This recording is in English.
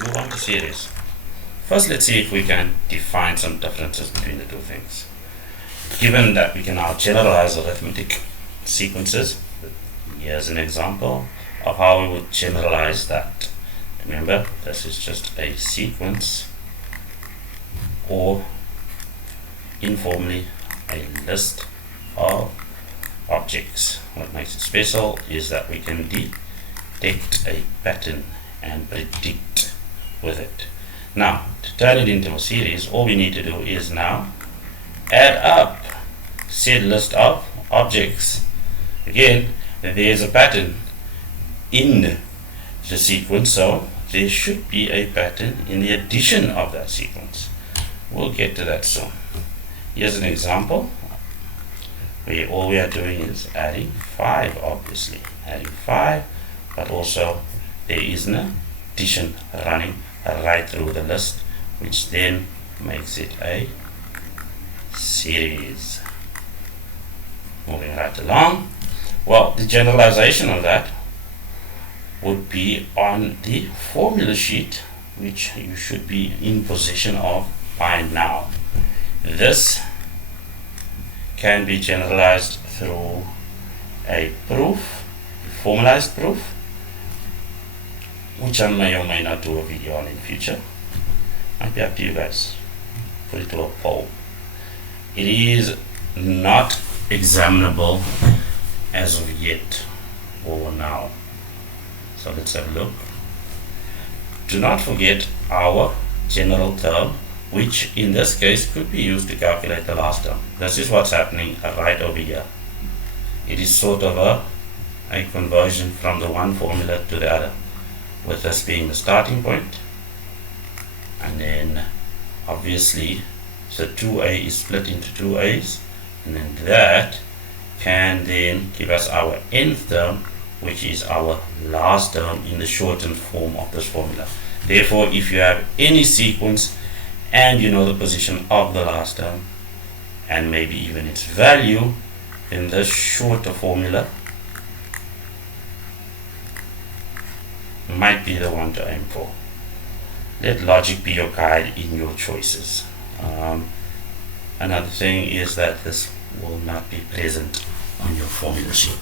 move on to series. First, let's see if we can define some differences between the two things. Given that we can now generalize arithmetic sequences, here's an example of how we would generalize that. Remember, this is just a sequence, or informally a list of objects. What makes it special is that we can detect a pattern and predict with it. Now, to turn it into a series, all we need to do is now add up said list of objects. Again, there's a pattern in the sequence, so there should be a pattern in the addition of that sequence. We'll get to that soon. Here's an example where all we are doing is adding 5, obviously. Adding 5, but also there is an addition running right through the list, which then makes it a series. Moving right along. Well, the generalization of that would be on the formula sheet, which you should be in possession of by now. This can be generalized through a proof, a formalized proof, which I may or may not do a video on in the future. Might be up to you guys. Put it to a poll. It is not examinable as of yet or now. So let's have a look. Do not forget our general term, which in this case could be used to calculate the last term. This is what's happening right over here. It is sort of a conversion from the one formula to the other, with this being the starting point, and then obviously the 2a is split into 2a's, and then that can then give us our nth term, which is our last term in the shortened form of this formula. Therefore, if you have any sequence and you know the position of the last term and maybe even its value, then this shorter formula might be the one to aim for. Let logic be your guide in your choices. Another thing is that this will not be present on your formula sheet.